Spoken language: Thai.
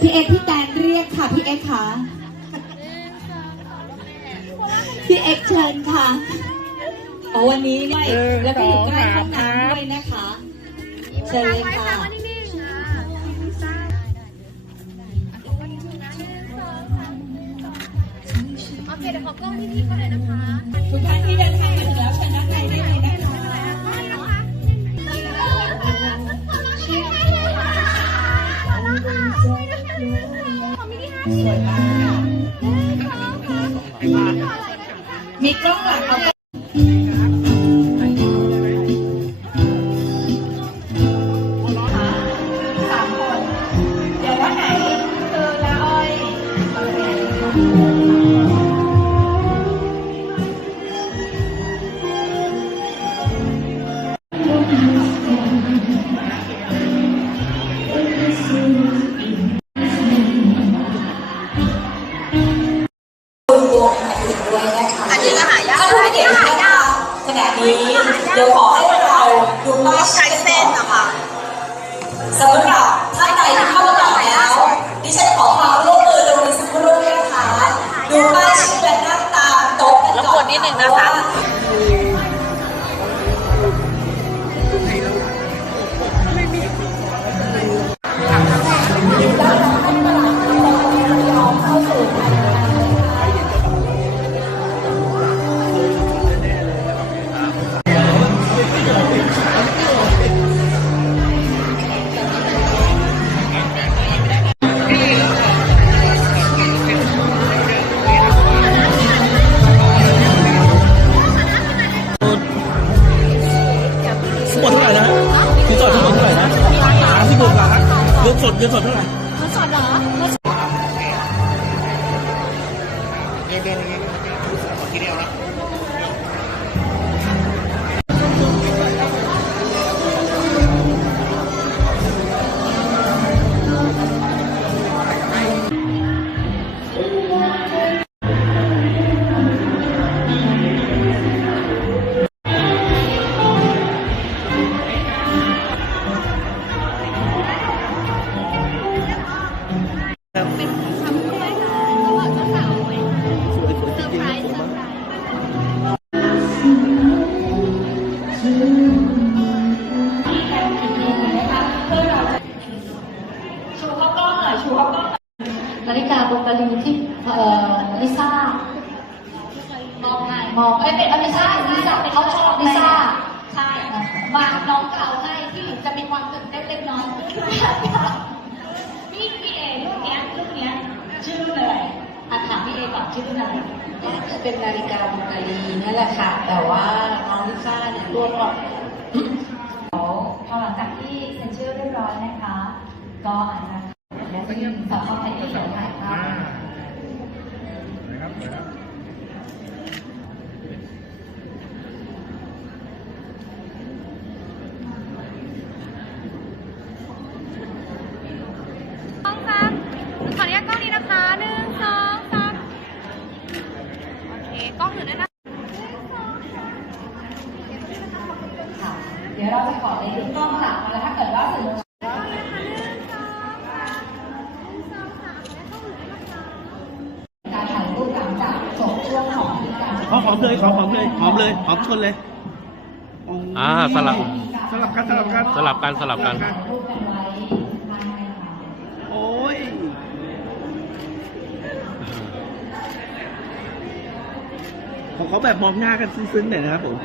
พี่เอ็กซ์พี่แตนเรียกค่ะพี่เอ็กซ์ค่ะพี่เอ็กซ์เชิญค่ะโอ้วันนี้เนี่ยแล้วก็อยู่ใกล้ห้องน้ำด้วยนะคะ เชิญเลยค่ะโอเคเดี๋ยวขอกล้องที่พี่เขาเลยนะคะ มีกล้องหลังเอาายากถ้าผู้เก็นะคะขณะนี้เดี๋ยวขอให้เราดูป้ายใช้เส้นนะคะสำหรับท่านใดที่ เงินสดเงินสดเท่าไหร่ส บกาลีที่เอ่อลิซ่ามองไงมองเอ้ยเป็นเอ้ยไม่ใช่ลิซ่าเขาชอบลิซ่าใช่มาน้องเก่าให้ที่จะมีความตื่นเต้นเล็กน้อยพี่พี่เอลูกเนี้ยลูกเนี้ยชื่อรุ่นอะไรอะถามพี่เอก่อนชื่อรุ่นอะไรน่าจะเป็นนาฬิกาบุกาลีนั่นแหละค่ะ แต่ว่าน้องลิซ่าเนี่ยรวบรอบพอหลังจากที่เซ็นชื่อเรียบร้อยนะคะ ก็อาจจะ และจะมีสอบเข้าไปที่เขียนถ่ายภาพสองขออนุญาตกล้องนี้นะคะหนึ่งสองสามโอเคกล้องถือด้นะค่ะเดี๋ยวเราจะขอในกล้องหลังมาแล้วถ้าเกิดว่าสื่อมวลชนการถ่ายรูปหลังจากจบช่วงของพิธีการ ขอหอมเลยขอหอมเลยหอมเลยหอมชนเลยอ่าสลับสลับกันสลับกันสลับกันสลับกันถ่ายรูปกันไว้ภายในค่ะโอ้ยของเขาแบบมองหน้ากันซึ้งๆหน่อยนะครับผม